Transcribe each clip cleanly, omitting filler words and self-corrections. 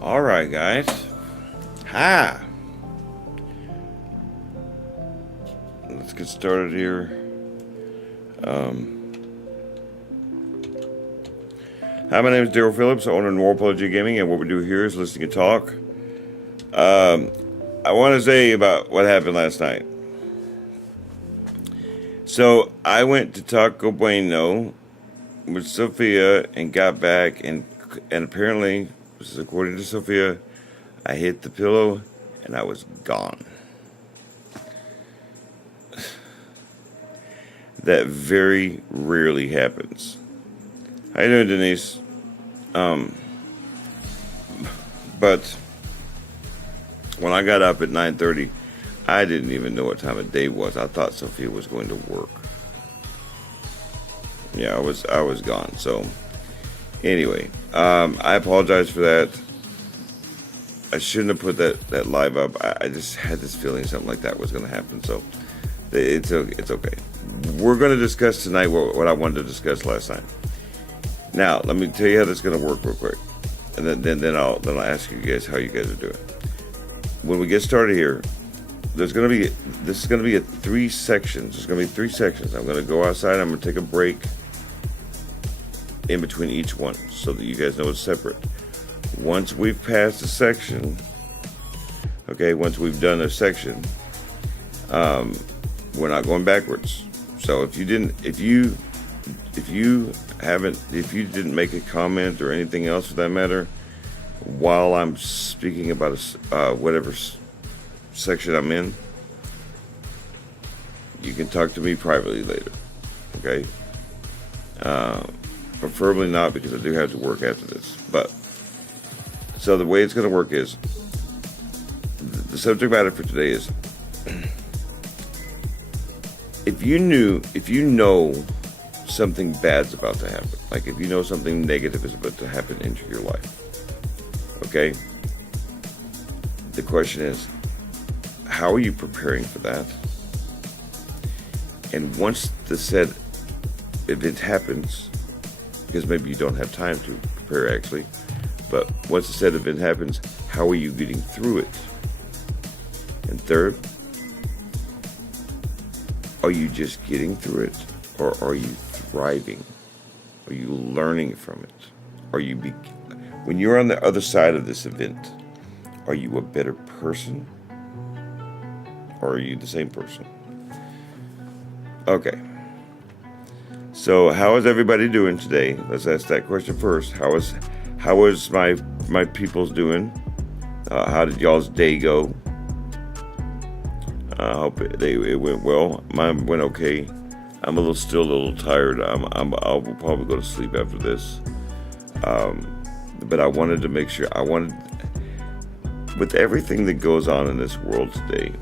All right, guys. Hi. Let's get started here. Hi, my name is Daryl Phillips, owner of Warpology Gaming, and what we do here is listening and talk. I want to say about what happened last night. So I went to Taco Bueno with Sophia and got back, and apparently, this is according to Sophia, I hit the pillow and I was gone. That very rarely happens. How you doing, Denise? But when I got up at 9:30, I didn't even know what time of day it was. I thought Sophia was going to work. Yeah, I was gone. So anyway, I apologize for that. I shouldn't have put that live up. I just had this feeling something like that was going to happen. So it's okay. We're going to discuss tonight what I wanted to discuss last night. Now, let me tell you how this is going to work real quick, and then I'll ask you guys how you guys are doing. When we get started here, this is going to be 3 sections. There's going to be 3 sections. I'm going to go outside. I'm going to take a break in between each one so that you guys know it's separate. Once we've passed a section, okay, once we've done a section, we're not going backwards. So if you didn't make a comment or anything else for that matter while I'm speaking about whatever section I'm in, you can talk to me privately later, okay? Preferably not, because I do have to work after this. But so the way it's going to work is, the subject matter for today is, if you know something bad's about to happen, like if you know something negative is about to happen into your life, okay? The question is, how are you preparing for that? And once the said event happens, because maybe you don't have time to prepare actually, but once the said event happens, how are you getting through it? And third, are you just getting through it, or are you thriving? Are you learning from it? When you're on the other side of this event, are you a better person, or are you the same person? Okay. So how is everybody doing today? Let's ask that question first. How is my peoples doing? How did y'all's day go? I hope it went well. Mine went okay. I'm still a little tired. I'll probably go to sleep after this. But I wanted to make sure. With everything that goes on in this world today,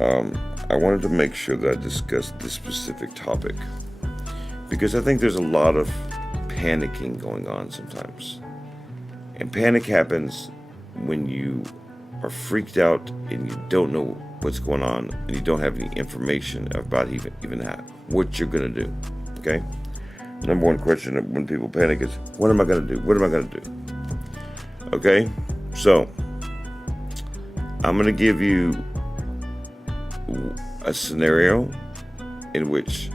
I wanted to make sure that I discussed this specific topic, because I think there's a lot of panicking going on sometimes. And panic happens when you are freaked out and you don't know what's going on, and you don't have any information about even what you're going to do, okay? Number one question when people panic is, what am I going to do? What am I going to do? Okay? So, I'm going to give you a scenario in which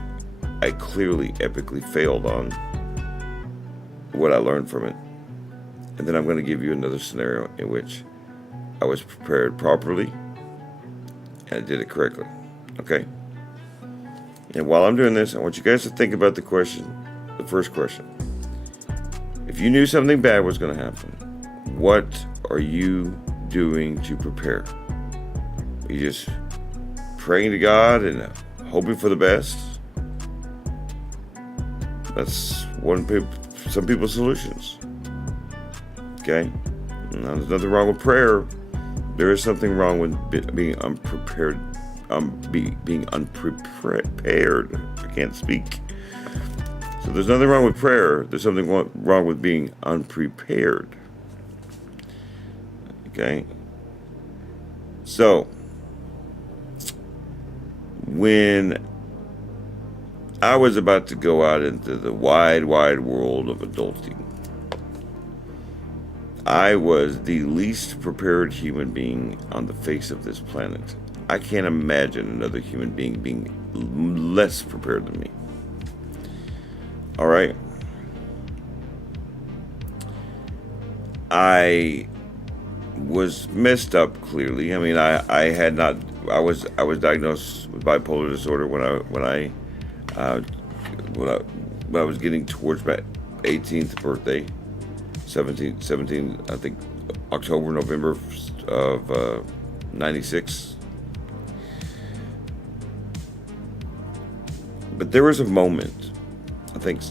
I clearly, epically failed on what I learned from it. And then I'm going to give you another scenario in which I was prepared properly and I did it correctly. Okay? And while I'm doing this, I want you guys to think about the first question. If you knew something bad was going to happen, what are you doing to prepare? Are you just praying to God and hoping for the best? That's some people's solutions. Okay? Now, there's nothing wrong with prayer. There is something wrong with being unprepared. Being unprepared. I can't speak. So there's nothing wrong with prayer. There's something wrong with being unprepared. Okay? So, when I was about to go out into the wide, wide world of adulting, I was the least prepared human being on the face of this planet. I can't imagine another human being being less prepared than me. All right. I was messed up. Clearly, I mean, I had not. I was diagnosed with bipolar disorder when I was getting towards my 18th birthday, 17, I think, October, November of 96. But there was a moment, I think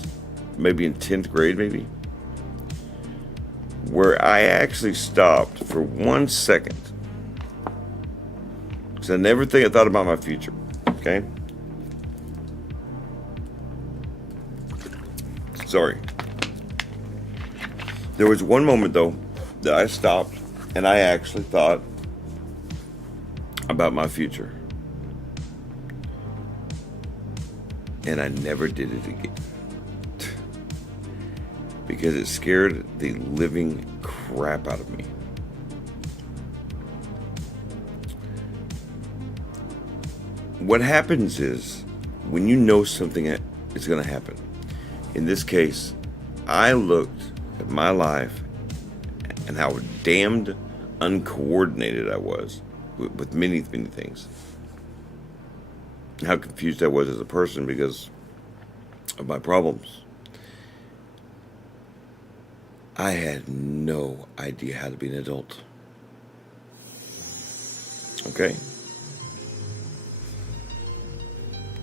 maybe in 10th grade, maybe, where I actually stopped for 1 second. Because I thought about my future, okay? Sorry. There was one moment, though, that I stopped and I actually thought about my future. And I never did it again. Because it scared the living crap out of me. What happens is, when you know something is going to happen, in this case, I looked at my life and how damned uncoordinated I was with many, many things. How confused I was as a person because of my problems. I had no idea how to be an adult. Okay?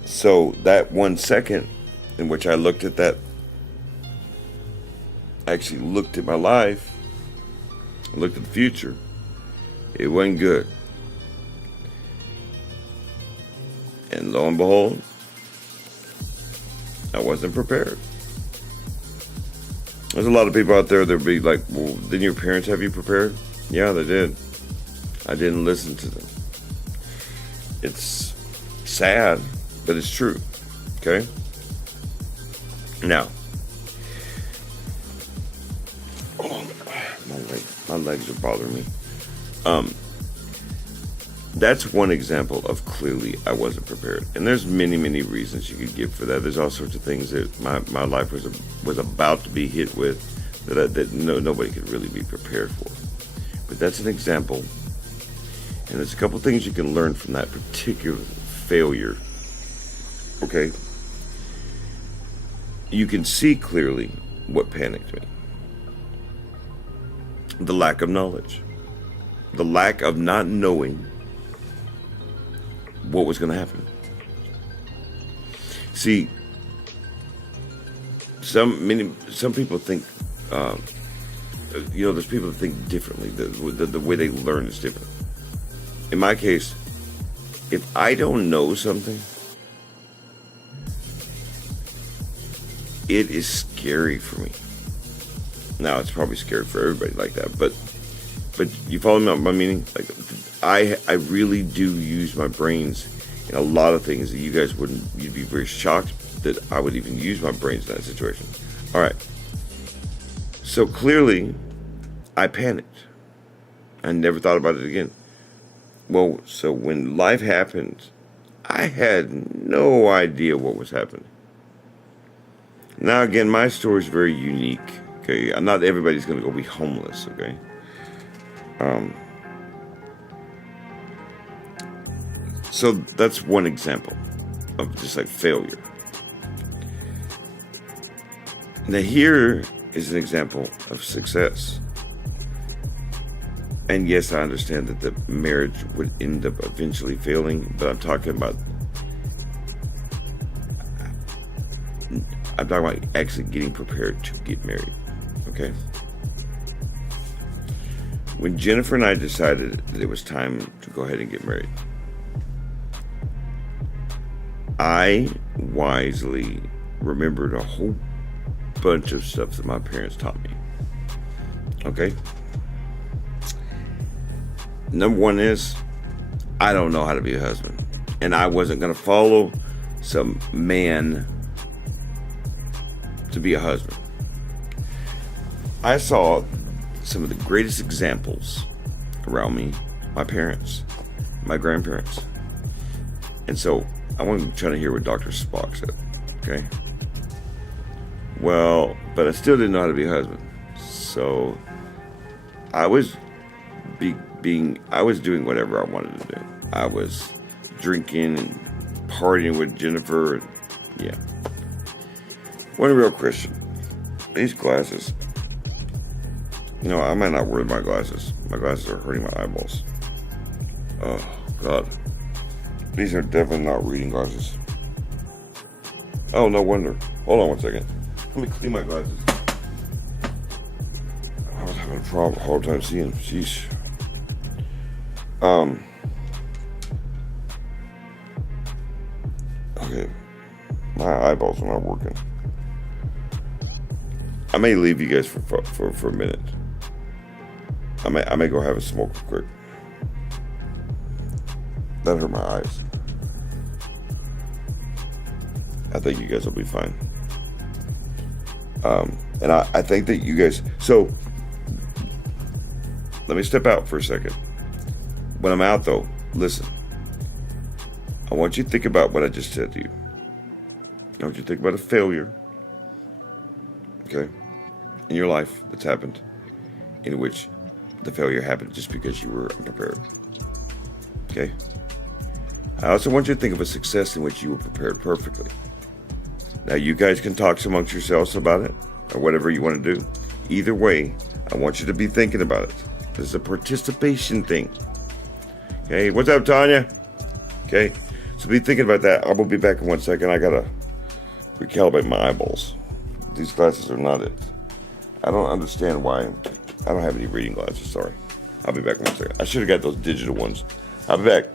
So that 1 second in which I looked at that, actually looked at my life, looked at the future, it wasn't good. And lo and behold, I wasn't prepared. There's a lot of people out there that would be like, well, didn't your parents have you prepared? Yeah, they did. I didn't listen to them. It's sad, but it's true. Okay? Now, my legs are bothering me. That's one example of clearly I wasn't prepared. And there's many, many reasons you could give for that. There's all sorts of things that my life was about to be hit with that nobody could really be prepared for. But that's an example. And there's a couple things you can learn from that particular failure. Okay? You can see clearly what panicked me. The lack of knowledge. The lack of not knowing what was going to happen. See, some people think, there's people that think differently. The way they learn is different. In my case, if I don't know something, it is scary for me. Now, it's probably scary for everybody like that, but you follow my meaning? Like, I really do use my brains in a lot of things that you'd be very shocked that I would even use my brains in that situation. All right. So clearly, I panicked. I never thought about it again. Well, so when life happened, I had no idea what was happening. Now, again, my story is very unique. Okay, not everybody's going to go be homeless. Okay. So that's one example of just like failure. Now here is an example of success. And yes, I understand that the marriage would end up eventually failing, but I'm talking about actually getting prepared to get married. Okay? When Jennifer and I decided that it was time to go ahead and get married, I wisely remembered a whole bunch of stuff that my parents taught me. Okay? Number one is, I don't know how to be a husband. And I wasn't going to follow some man to be a husband. I saw some of the greatest examples around me, my parents, my grandparents. And so I want to try to hear what Dr. Spock said, okay? Well, but I still didn't know how to be a husband. So I was doing whatever I wanted to do. I was drinking and partying with Jennifer. And, yeah. Wasn't a real Christian. These glasses, I might not wear my glasses. My glasses are hurting my eyeballs. Oh, God. These are definitely not reading glasses. Oh, no wonder. Hold on one second. Let me clean my glasses. I was having a hard time seeing them. Sheesh. Okay. My eyeballs are not working. I may leave you guys for a minute. I may go have a smoke quick. That hurt my eyes. I think you guys will be fine. And I think that you guys... So, let me step out for a second. When I'm out, though, listen. I want you to think about what I just said to you. I want you to think about a failure, okay, in your life that's happened, in which the failure happened just because you were unprepared, okay? I also want you to think of a success in which you were prepared perfectly. Now, you guys can talk amongst yourselves about it, or whatever you want to do. Either way, I want you to be thinking about it. This is a participation thing. Okay, what's up, Tanya? Okay, so be thinking about that. I will be back in 1 second. I gotta recalibrate my eyeballs. These glasses are not it. I don't understand why. I don't have any reading glasses, sorry. I'll be back in 1 second. I should have got those digital ones. I'll be back.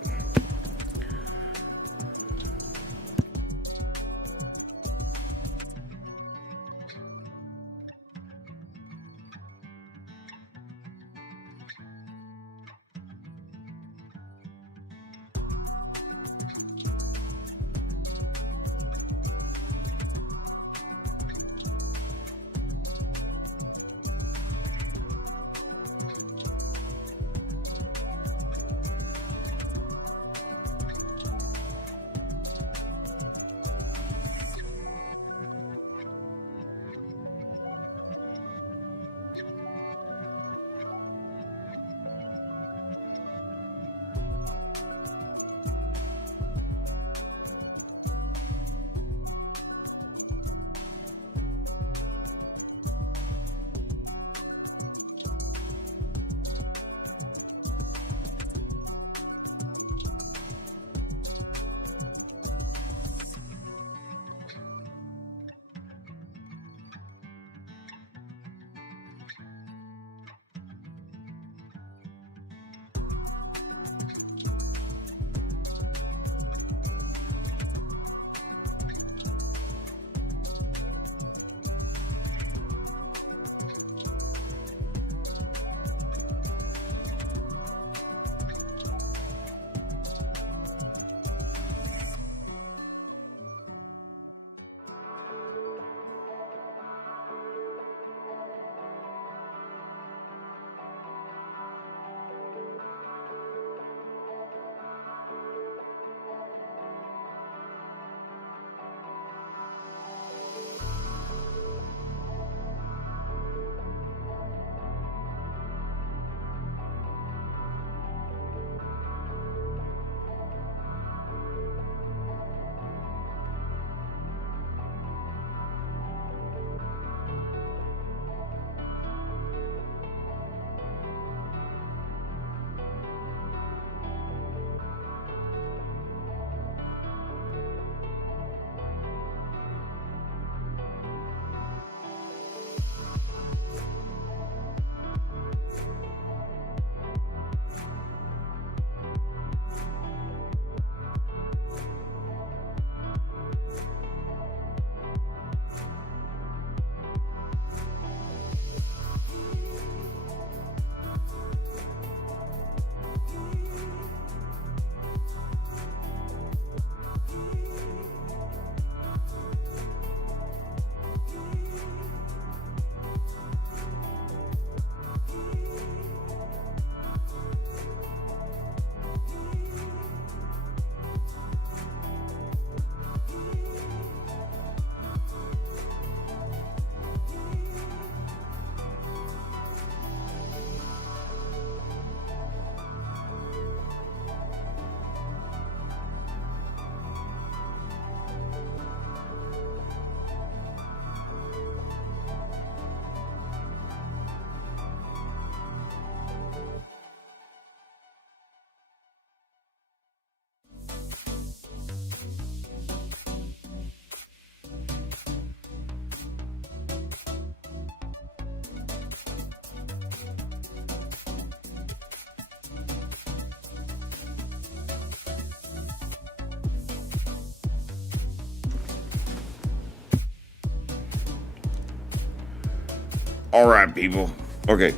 All right, people. Okay.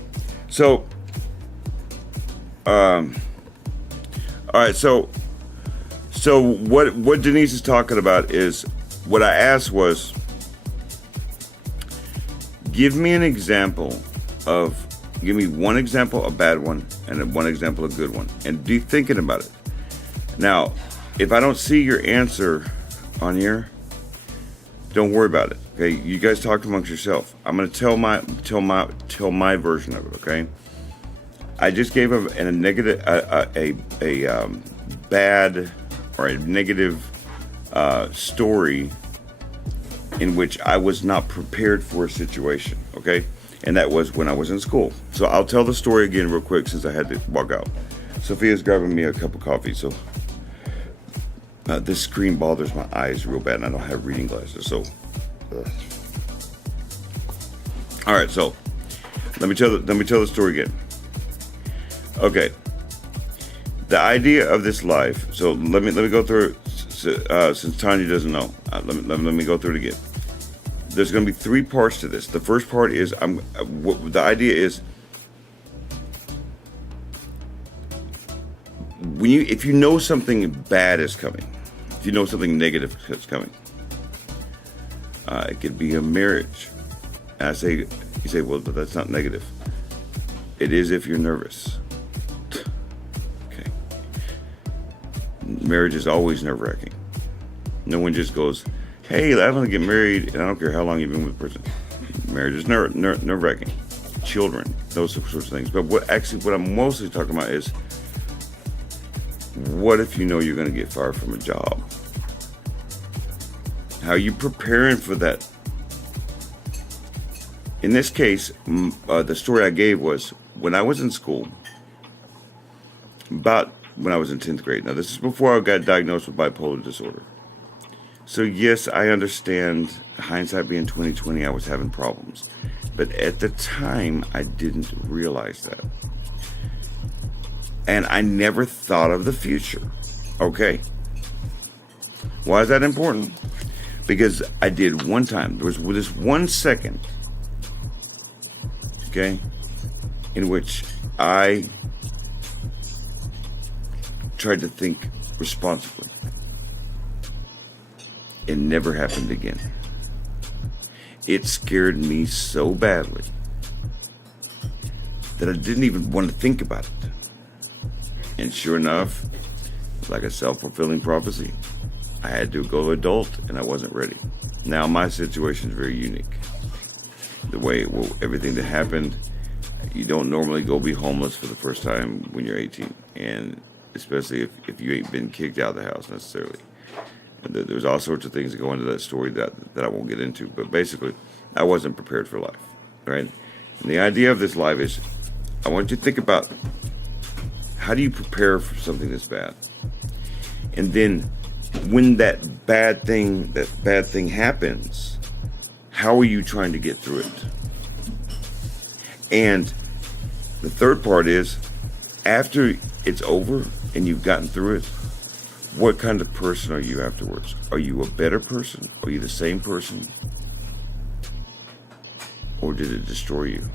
So, all right. So what Denise is talking about is what I asked was, give me one example, a bad one, and one example, a good one, and be thinking about it. Now, if I don't see your answer on here, don't worry about it. Okay, you guys talk amongst yourself. I'm gonna tell my version of it. Okay, I just gave a negative, bad or a negative story in which I was not prepared for a situation. Okay, and that was when I was in school. So I'll tell the story again real quick since I had to walk out. Sophia's grabbing me a cup of coffee, so this screen bothers my eyes real bad, and I don't have reading glasses, so. All right, so let me tell the story again. Okay, the idea of this life. So let me go through it, since Tanya doesn't know. Let me go through it again. There's going to be 3 parts to this. The first part is the idea is if you know something bad is coming, if you know something negative is coming. It could be a marriage. And you say, well, but that's not negative. It is if you're nervous. Okay. Marriage is always nerve-wracking. No one just goes, hey, I'm going to get married, and I don't care how long you've been with the person. Marriage is nerve-wracking. Children, those sorts of things. But what I'm mostly talking about is, what if you know you're going to get fired from a job? How are you preparing for that? In this case, the story I gave was when I was in school, about when I was in 10th grade. Now, this is before I got diagnosed with bipolar disorder. So, yes, I understand, hindsight being 20/20, I was having problems. But at the time, I didn't realize that. And I never thought of the future. Okay? Why is that important? Because I did one time. There was this 1 second, okay, in which I tried to think responsibly. It never happened again. It scared me so badly that I didn't even want to think about it. And sure enough, like a self-fulfilling prophecy, I had to go adult, and I wasn't ready. Now, my situation is very unique. The way, everything that happened, you don't normally go be homeless for the first time when you're 18, and especially if you ain't been kicked out of the house necessarily. There's all sorts of things that go into that story that I won't get into, but basically, I wasn't prepared for life, right? And the idea of this life is, I want you to think about, how do you prepare for something that's bad? And then, when that bad thing happens, how are you trying to get through it? And the third part is, after it's over and you've gotten through it, what kind of person are you afterwards? Are you a better person? Are you the same person? Or did it destroy you?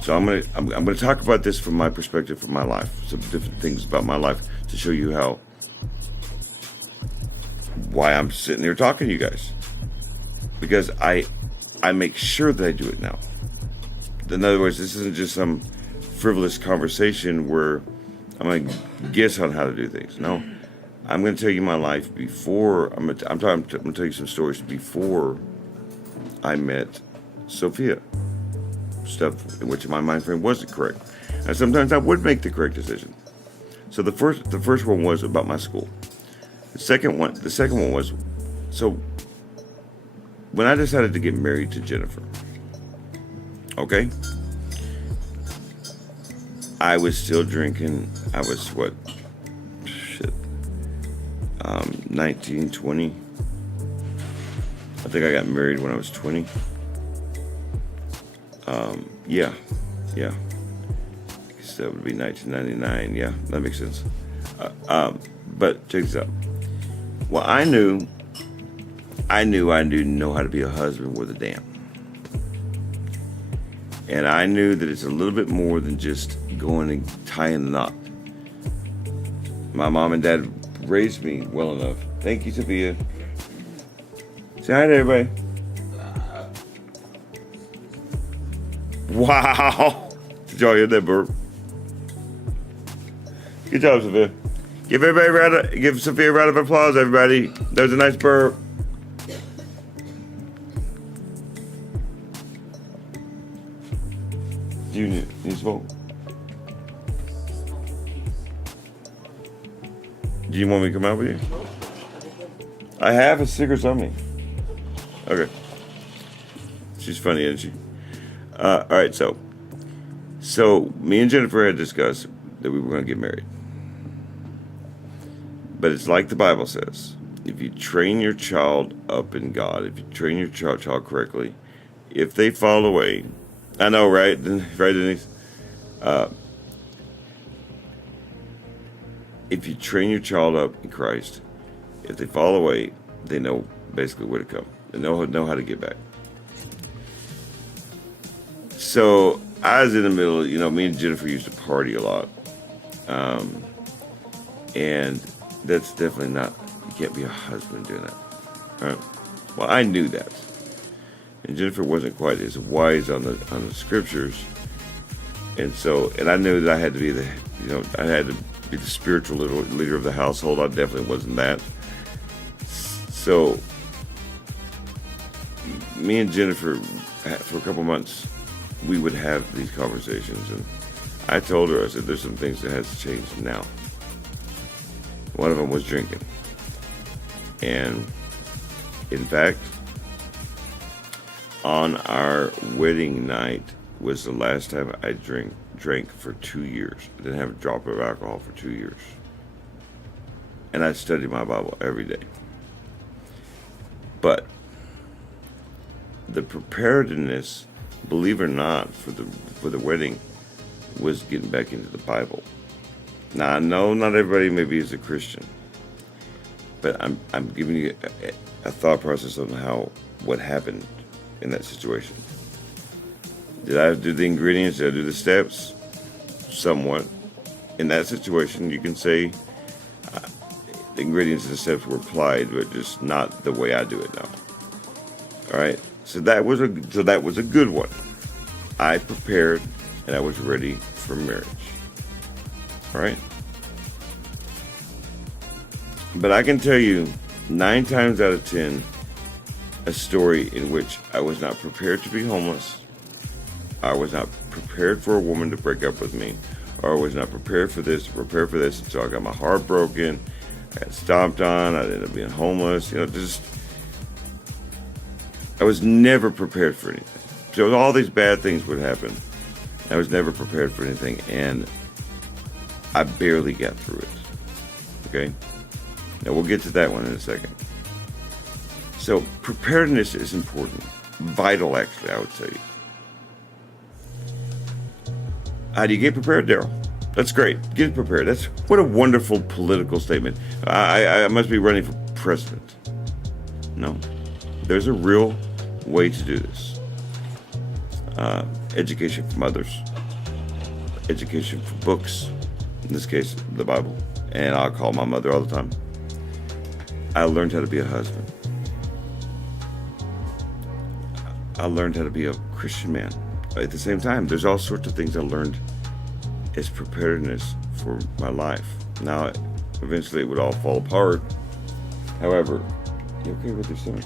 So I'm gonna talk about this from my perspective, from my life, some different things about my life to show you why I'm sitting here talking to you guys. Because I make sure that I do it now. In other words, this isn't just some frivolous conversation where I'm going to guess on how to do things. No, I'm going to tell you my life before. I'm going to tell you some stories before I met Sophia. Stuff in which my mind frame wasn't correct, and sometimes I would make the correct decision. So the first one was about my school. The second one was, so when I decided to get married to Jennifer, okay, I was still drinking. I was 19, 20. I think I got married when I was 20. Yeah. I guess that would be 1999. Yeah, that makes sense. But check this out. Well, I knew I didn't know how to be a husband worth a damn. And I knew that it's a little bit more than just going and tying the knot. My mom and dad raised me well enough. Thank you, Sophia. Say hi to everybody. Wow. Did y'all hear that burp? Good job, Sophia. Give Sophia a round of applause, everybody. That was a nice burp. Do you need smoke? Do you want me to come out with you? I have a cigarette on me. Okay. She's funny, isn't she? All right, so me and Jennifer had discussed that we were going to get married. But it's like the Bible says. If you train your child up in God, if you train your child correctly, if they fall away, I know, right? Right, Denise? If you train your child up in Christ, if they fall away, they know basically where to come. They know how to get back. So I was in the middle, me and Jennifer used to party a lot. And that's definitely not, you can't be a husband doing that. All right? Well, I knew that. And Jennifer wasn't quite as wise on the scriptures. And I knew that I had to be I had to be the spiritual leader of the household. I definitely wasn't that. So me and Jennifer, for a couple months, we would have these conversations. And I told her, I said, there's some things that has to change now. One of them was drinking. And in fact, on our wedding night was the last time I drank for 2 years. I didn't have a drop of alcohol for 2 years. And I studied my Bible every day. But the preparedness, believe it or not, for the wedding was getting back into the Bible. Now, I know not everybody maybe is a Christian, but I'm giving you a thought process on what happened in that situation. Did I do the ingredients? Did I do the steps? Somewhat. In that situation, you can say the ingredients and the steps were applied, but just not the way I do it now. All right. So that was a good one. I prepared and I was ready for marriage. All right. But I can tell you 9 times out of 10, a story in which I was not prepared to be homeless. I was not prepared for a woman to break up with me, or I was not prepared for this, until I got my heart broken, I got stomped on, I ended up being homeless, I was never prepared for anything. So all these bad things would happen. I was never prepared for anything, and I barely got through it. Okay? Now we'll get to that one in a second. So preparedness is important. Vital, actually, I would tell you. How do you get prepared, Daryl? That's great. Get prepared. What a wonderful political statement. I must be running for president. No. There's a real way to do this. Education from others. Education from books. In this case, the Bible. And I'll call my mother all the time. I learned how to be a husband. I learned how to be a Christian man. At the same time, there's all sorts of things I learned as preparedness for my life. Now, eventually it would all fall apart. However, you okay with your stomach?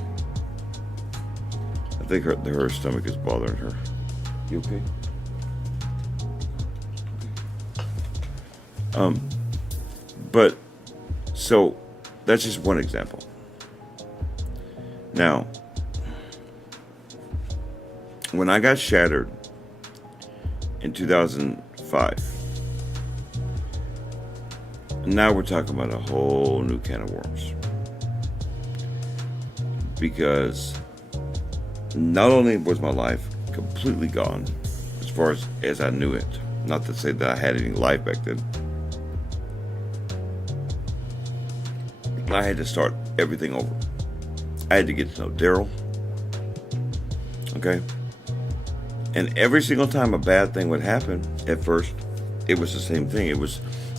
I think her stomach is bothering her. You okay? But, so, that's just one example. Now, when I got shattered in 2005, now we're talking about a whole new can of worms. Because not only was my life completely gone, as far as I knew it, not to say that I had any life back then, I had to start everything over. I had to get to know Daryl. Okay? And every single time a bad thing would happen, at first, it was the same thing.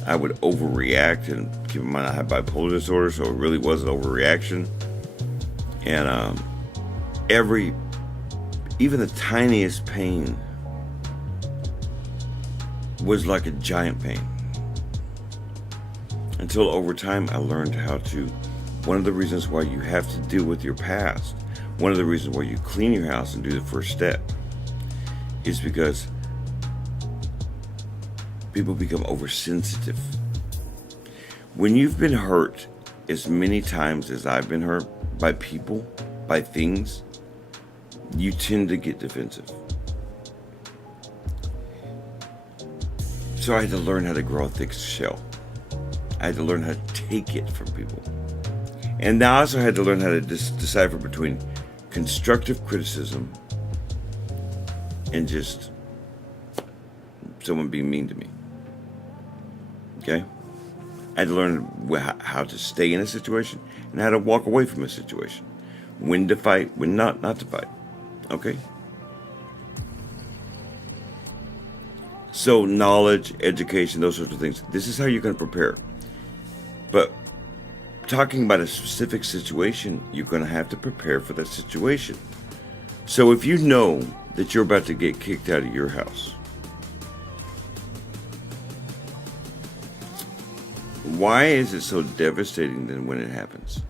I would overreact, and keep in mind I have bipolar disorder, so it really was an overreaction. And even the tiniest pain was like a giant pain. Until over time I learned how to, one of the reasons why you have to deal with your past, one of the reasons why you clean your house and do the first step, is because people become oversensitive. When you've been hurt as many times as I've been hurt by people, by things, you tend to get defensive. So I had to learn how to grow a thick shell. I had to learn how to take it from people. And now I also had to learn how to decipher between constructive criticism and just someone being mean to me. Okay? I had to learn how to stay in a situation and how to walk away from a situation. When to fight, when not to fight. Okay? So knowledge, education, those sorts of things. This is how you're going to prepare. But talking about a specific situation, you're going to have to prepare for that situation. So if you know that you're about to get kicked out of your house, why is it so devastating then when it happens?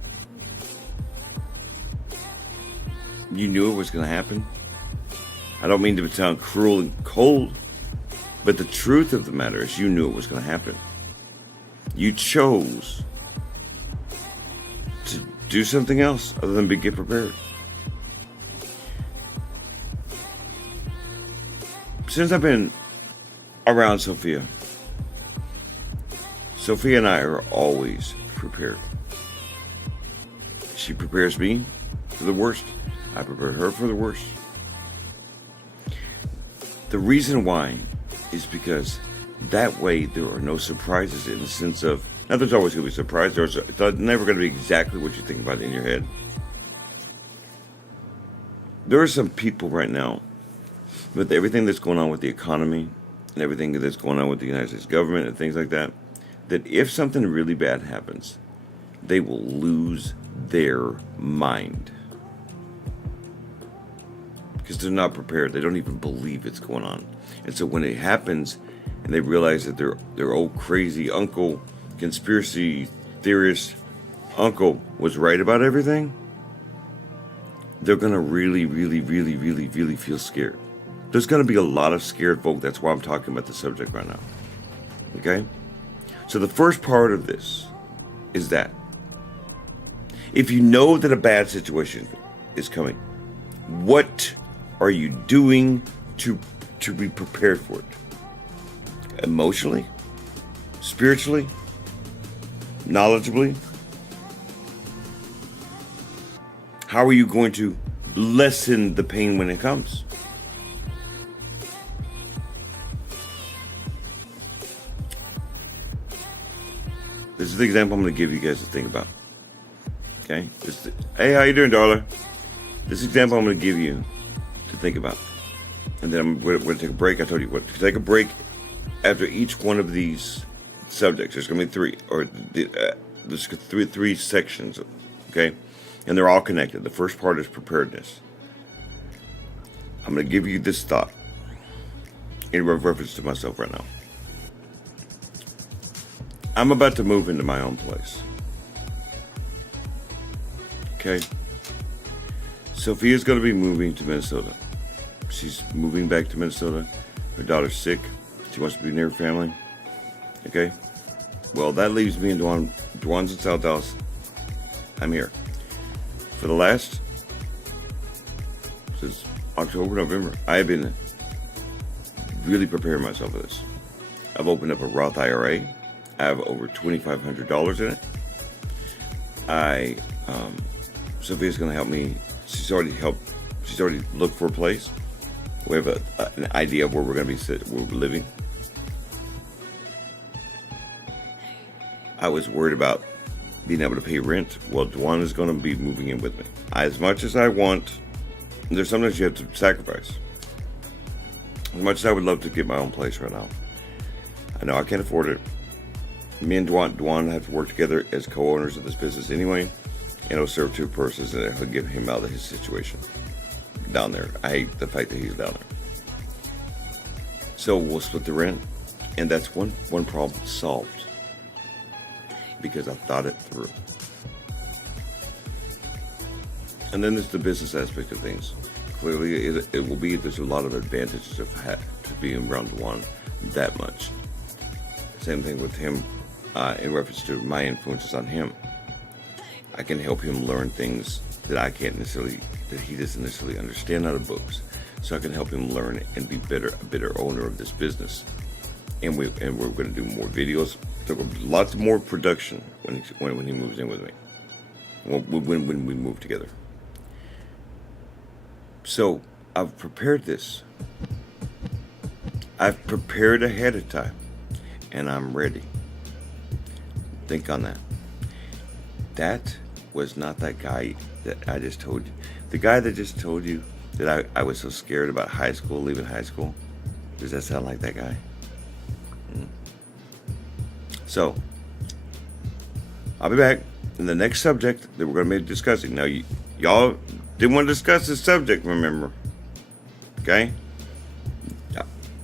You knew it was going to happen. I don't mean to sound cruel and cold, but the truth of the matter is you knew it was going to happen. You chose to do something else other than get prepared. Since I've been around Sophia and I are always prepared. She prepares me for the worst. I prepare her for the worst. The reason why is because that way there are no surprises, in the sense of, now there's always going to be a surprise. It's never going to be exactly what you think about in your head. There are some people right now, with everything that's going on with the economy and everything that's going on with the United States government and things like that, that if something really bad happens, they will lose their mind. Because they're not prepared. They don't even believe it's going on. And so when it happens and they realize that their old crazy uncle, conspiracy theorist uncle was right about everything, they're going to really, really, really, really, really feel scared. There's going to be a lot of scared folk. That's why I'm talking about the subject right now. Okay? So the first part of this is that if you know that a bad situation is coming, what are you doing to be prepared for it? Emotionally? Spiritually? Knowledgeably? How are you going to lessen the pain when it comes? This is the example I'm going to give you guys to think about. Okay? Hey, how you doing, darling? This example I'm going to give you to think about. And then we're going to take a break. I told you what, to take a break after each one of these subjects. There's going to be three, or there's three sections, okay? And they're all connected. The first part is preparedness. I'm going to give you this thought in reference to myself right now. I'm about to move into my own place. Okay? Sophia's going to be moving to Minnesota. She's moving back to Minnesota. Her daughter's sick. She wants to be near her family. Okay? Well, that leaves me and Dwan. Dwan's in South Dallas. I'm here. For the last, since October, November, I've been really preparing myself for this. I've opened up a Roth IRA. I have over $2,500 in it. Sophia's going to help me. She's already looked for a place. We have an idea of where we're going to be living. I was worried about being able to pay rent. Well, Dwan is going to be moving in with me. As much as I want, there's sometimes you have to sacrifice. As much as I would love to get my own place right now, I know I can't afford it. Me and Dwan have to work together as co-owners of this business anyway, and it'll serve two purposes, and it'll get him out of his situation down there. I hate the fact that he's down there. So we'll split the rent, and that's one problem solved because I thought it through. And then there's the business aspect of things. Clearly, it will be, there's a lot of advantages of to being around Dwan that much. Same thing with him in reference to my influences on him. I can help him learn things that he doesn't necessarily understand out of books. So I can help him learn and be a better owner of this business. And we're going to do more videos. There will be lots more production when he moves in with me. When we move together. So I've prepared this. I've prepared ahead of time, and I'm ready. Think on that. That was not that guy that I just told you. The guy that just told you that I was so scared about leaving high school. Does that sound like that guy? So, I'll be back in the next subject that we're going to be discussing. Now, y'all didn't want to discuss this subject, remember? Okay?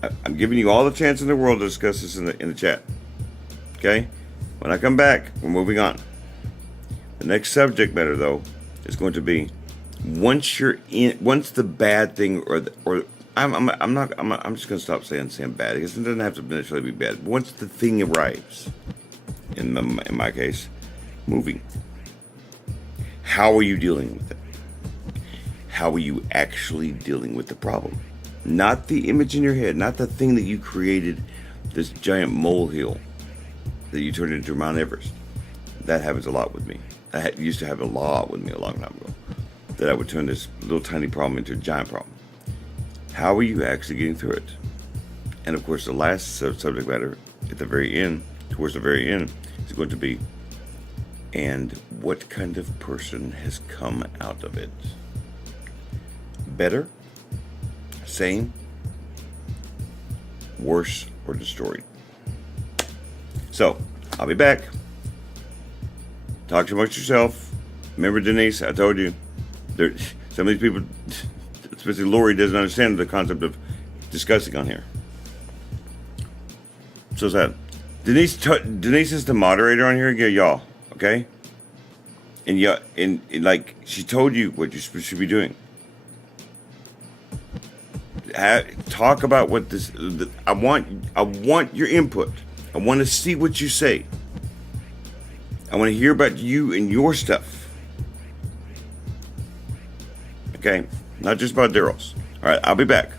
I'm giving you all the chance in the world to discuss this in the chat. Okay? When I come back, we're moving on. The next subject matter, though, is going to be once the bad thing I'm just going to stop saying bad because it doesn't have to necessarily be bad. But once the thing arrives, in my case, moving, how are you dealing with it? How are you actually dealing with the problem? Not the image in your head, not the thing that you created, this giant molehill that you turned into Mount Everest. That happens a lot with me. That used to happen a lot with me a long time ago. That I would turn this little tiny problem into a giant problem. How are you actually getting through it? And of course, the last subject matter at the very end, towards the very end, is going to be, and what kind of person has come out of it? Better? Same? Worse? Or destroyed? So, I'll be back. Talk amongst yourself. Remember, Denise, I told you, some of these people, especially Lori, doesn't understand the concept of discussing on here. So sad. Denise is the moderator on here. Yeah, y'all. Okay? And like, she told you what you should be doing. Talk about what this. I want your input. I want to see what you say. I want to hear about you and your stuff. Okay? Not just about Daryl's. All right, I'll be back.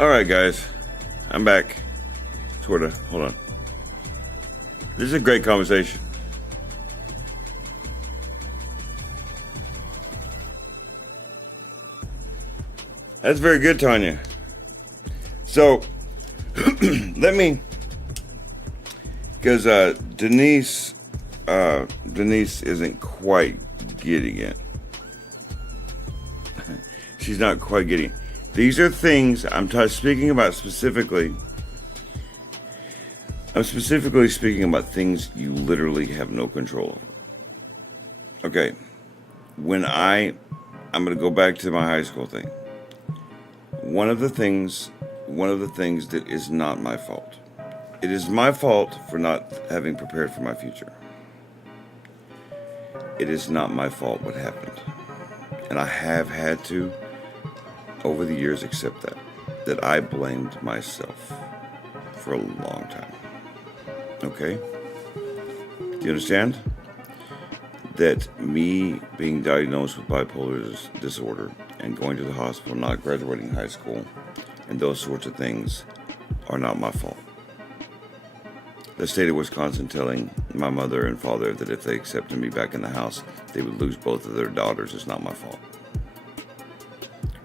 All right, guys, I'm back. Sort of. Hold on. This is a great conversation. That's very good, Tanya. So, because Denise isn't quite getting it. She's not quite getting it. These are things I'm speaking about specifically. I'm specifically speaking about things you literally have no control over. Okay, I'm going to go back to my high school thing. One of the things that is not my fault. It is my fault for not having prepared for my future. It is not my fault what happened. And I have had to, over the years, accept that I blamed myself for a long time. Okay? Do you understand? That me being diagnosed with bipolar disorder and going to the hospital, not graduating high school, and those sorts of things are not my fault. The state of Wisconsin telling my mother and father that if they accepted me back in the house, they would lose both of their daughters is not my fault.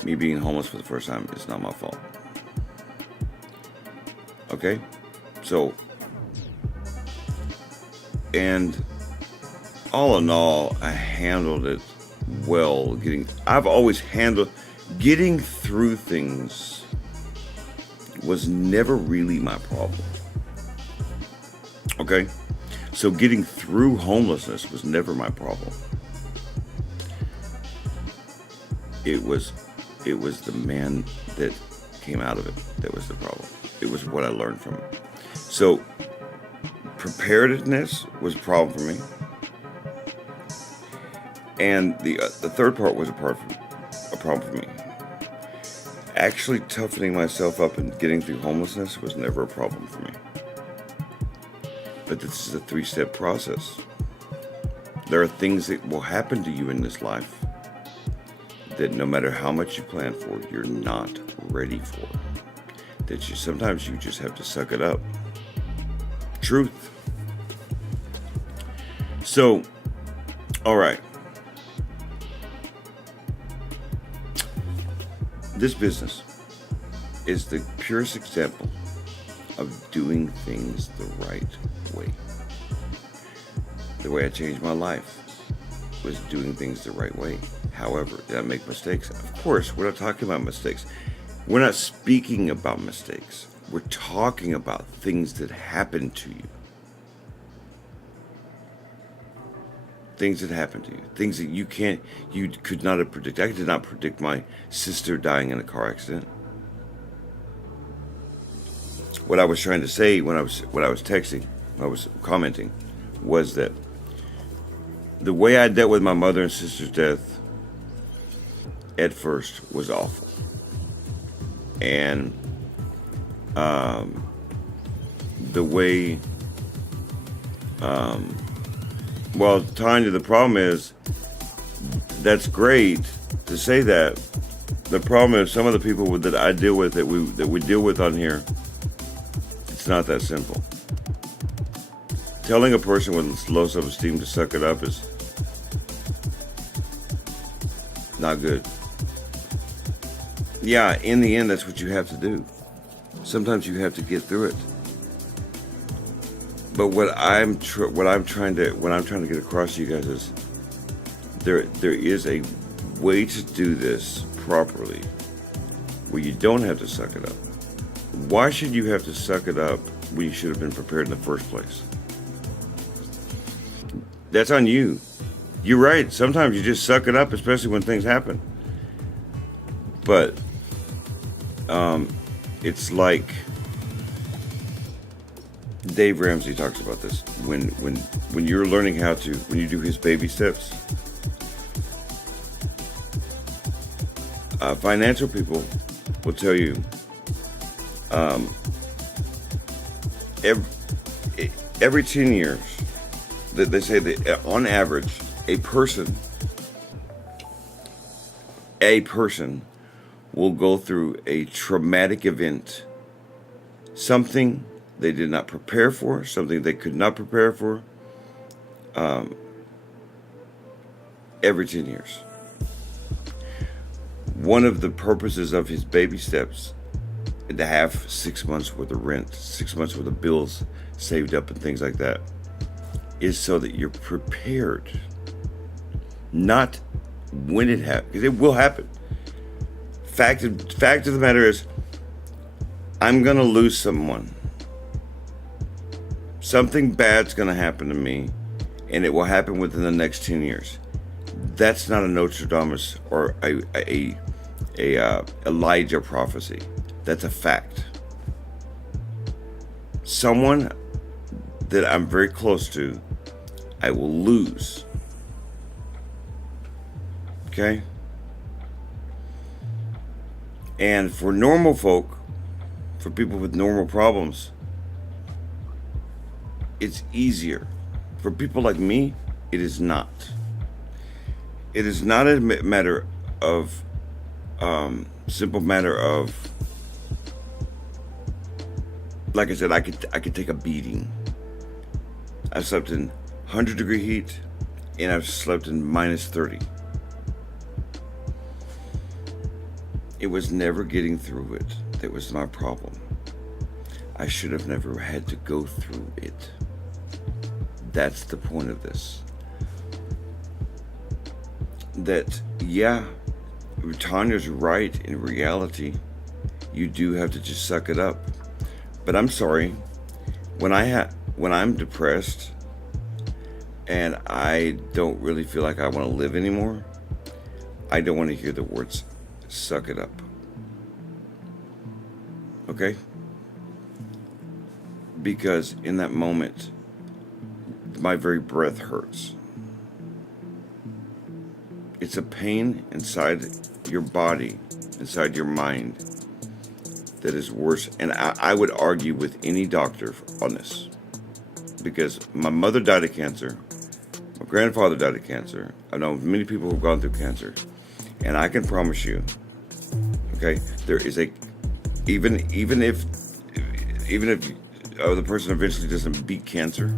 Me being homeless for the first time is not my fault. Okay? So, and all in all, I handled it well. I've always handled getting through things was never really my problem. Okay? So getting through homelessness was never my problem. It was the man that came out of it that was the problem. It was what I learned from it. So preparedness was a problem for me. And the third part was a problem for me. Actually toughening myself up and getting through homelessness was never a problem for me. But this is a 3-step process. There are things that will happen to you in this life that no matter how much you plan for, you're not ready for. That sometimes you just have to suck it up. Truth. So, all right. This business is the purest example of doing things the right way. The way I changed my life was doing things the right way. However, did I make mistakes? Of course, we're not talking about mistakes. We're not speaking about mistakes. We're talking about things that happen to you. Things that happen to you. Things that you could not have predicted. I did not predict my sister dying in a car accident. What I was trying to say when I was texting, I was commenting, was that the way I dealt with my mother and sister's death at first was awful. And the way, well, Tanya, the problem is, that's great to say that. The problem is some of the people that I deal with, that we deal with on here, it's not that simple. Telling a person with low self-esteem to suck it up is not good. Yeah, in the end, that's what you have to do. Sometimes you have to get through it. But what I'm trying to get across to you guys is there is a way to do this properly where you don't have to suck it up. Why should you have to suck it up when you should have been prepared in the first place? That's on you. You're right. Sometimes you just suck it up, especially when things happen. But it's like Dave Ramsey talks about this. When you're learning when you do his baby steps, financial people will tell you every 10 years, that they say that on average, a person will go through a traumatic event, something they did not prepare for, something they could not prepare for, every 10 years. One of the purposes of his baby steps, to have 6 months worth of rent, 6 months worth of bills saved up and things like that, is so that you're prepared. Not when it happens, because it will happen. Fact of the matter is, I'm going to lose someone. Something bad's going to happen to me, and it will happen within the next 10 years. That's not a Nostradamus or a Elijah prophecy. That's a fact. Someone that I'm very close to, I will lose. Okay? And for normal folk, for people with normal problems, it's easier. For people like me, it is not. It is not a matter of, simple matter of, like I said, I could take a beating. I've slept in 100-degree heat, and I've slept in minus 30. It was never getting through it that was my problem. I should have never had to go through it. That's the point of this. That, yeah, Tanya's right. In reality, you do have to just suck it up. But I'm sorry, when I'm depressed and I don't really feel like I want to live anymore, I don't want to hear the words suck it up. Okay? Because in that moment, my very breath hurts. It's a pain inside your body, inside your mind, that is worse. And I would argue with any doctor on this. Because my mother died of cancer. My grandfather died of cancer. I know many people who've gone through cancer. And I can promise you, okay, there is a, even if the person eventually doesn't beat cancer,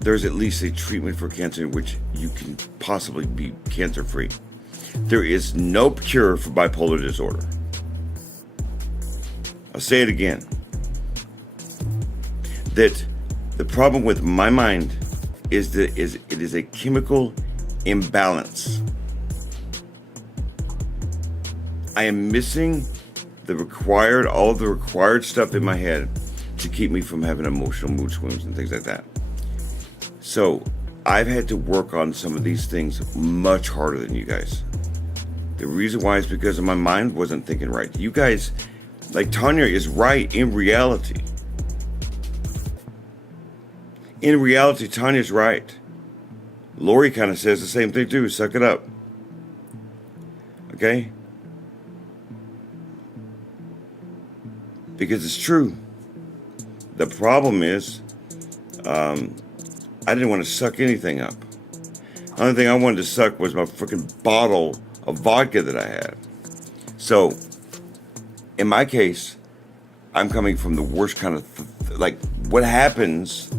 there's at least a treatment for cancer in which you can possibly be cancer-free. There is no cure for bipolar disorder. I'll say it again. That the problem with my mind is that it is a chemical imbalance. I am missing all of the required stuff in my head to keep me from having emotional mood swings and things like that. So I've had to work on some of these things much harder than you guys. The reason why is because my mind wasn't thinking right. You guys, like Tanya is right in reality. In reality, Tanya's right. Lori kind of says the same thing too. Suck it up. Okay? Because it's true. The problem is, I didn't want to suck anything up. The only thing I wanted to suck was my freaking bottle of vodka that I had. So, in my case, I'm coming from the worst kind of, like, what happens,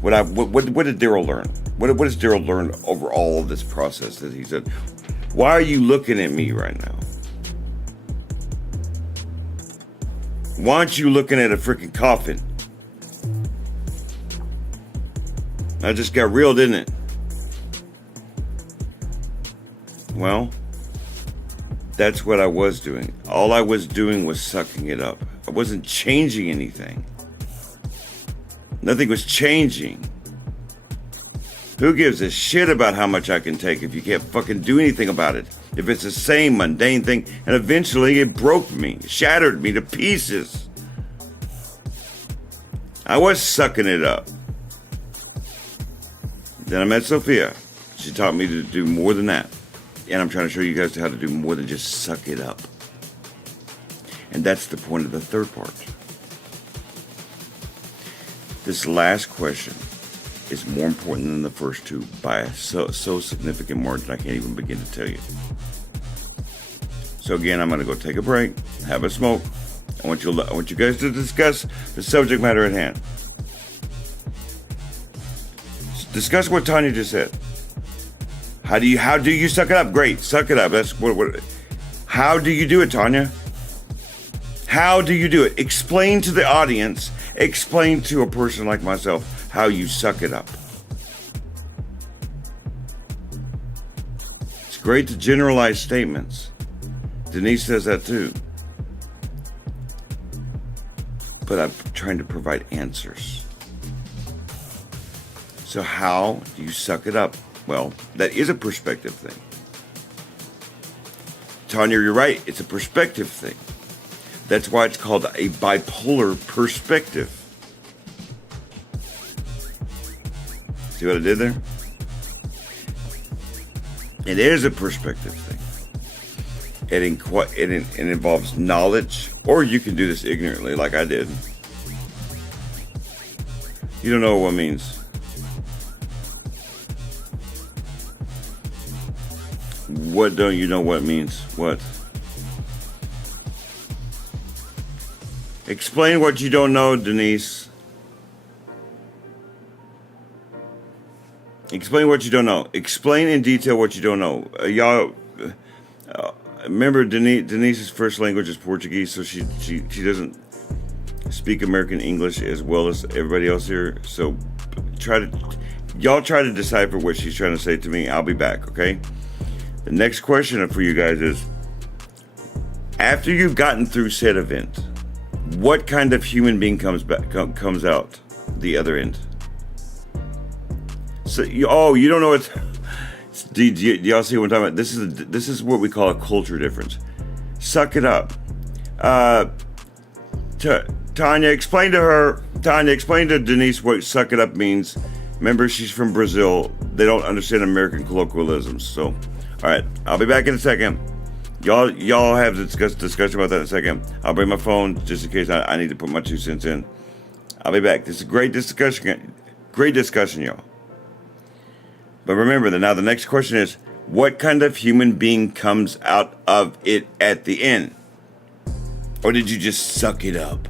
what did Daryl learn? What does Daryl learn over all of this process that he said, why are you looking at me right now? Why aren't you looking at a freaking coffin? I just got real, didn't it? Well, that's what I was doing. All I was doing was sucking it up. I wasn't changing anything. Nothing was changing. Who gives a shit about how much I can take if you can't fucking do anything about it? If it's the same mundane thing, and eventually it broke me, shattered me to pieces. I was sucking it up. Then I met Sophia. She taught me to do more than that. And I'm trying to show you guys how to do more than just suck it up. And that's the point of the third part. This last question is more important than the first two by a so significant margin I can't even begin to tell you. So again, I'm going to go take a break, have a smoke. I want you guys to discuss the subject matter at hand. Discuss what Tanya just said. How do you suck it up? Great, suck it up. That's what. How do you do it, Tanya? How do you do it? Explain to the audience. Explain to a person like myself how you suck it up. It's great to generalize statements. Denise says that too. But I'm trying to provide answers. So how do you suck it up? Well, that is a perspective thing. Tanya, you're right. It's a perspective thing. That's why it's called a bipolar perspective. See what I did there? It is a perspective thing. It involves knowledge, or you can do this ignorantly like I did. You don't know what it means. What don't you know what it means? What? Explain what you don't know, Denise. Explain what you don't know. Explain in detail what you don't know. Y'all, remember Denise's first language is Portuguese, so she doesn't speak American English as well as everybody else here. So y'all try to decipher what she's trying to say to me. I'll be back, okay? The next question for you guys is, after you've gotten through said event, what kind of human being comes out the other end? So you don't know what? Do y'all see what I'm talking about? This is what we call a culture difference. Suck it up. Tanya, explain to Denise what suck it up means. Remember, she's from Brazil. They don't understand American colloquialisms. So, all right, I'll be back in a second. Y'all have discussion about that in a second. I'll bring my phone just in case I need to put my 2 cents in. I'll be back. This is a great discussion, y'all. But remember that now the next question is, what kind of human being comes out of it at the end? Or did you just suck it up?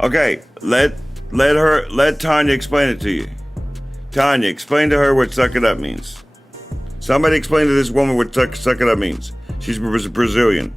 Okay, let Tanya explain it to you. Tanya, explain to her what suck it up means. Somebody explain to this woman what suck it up means. She's Brazilian.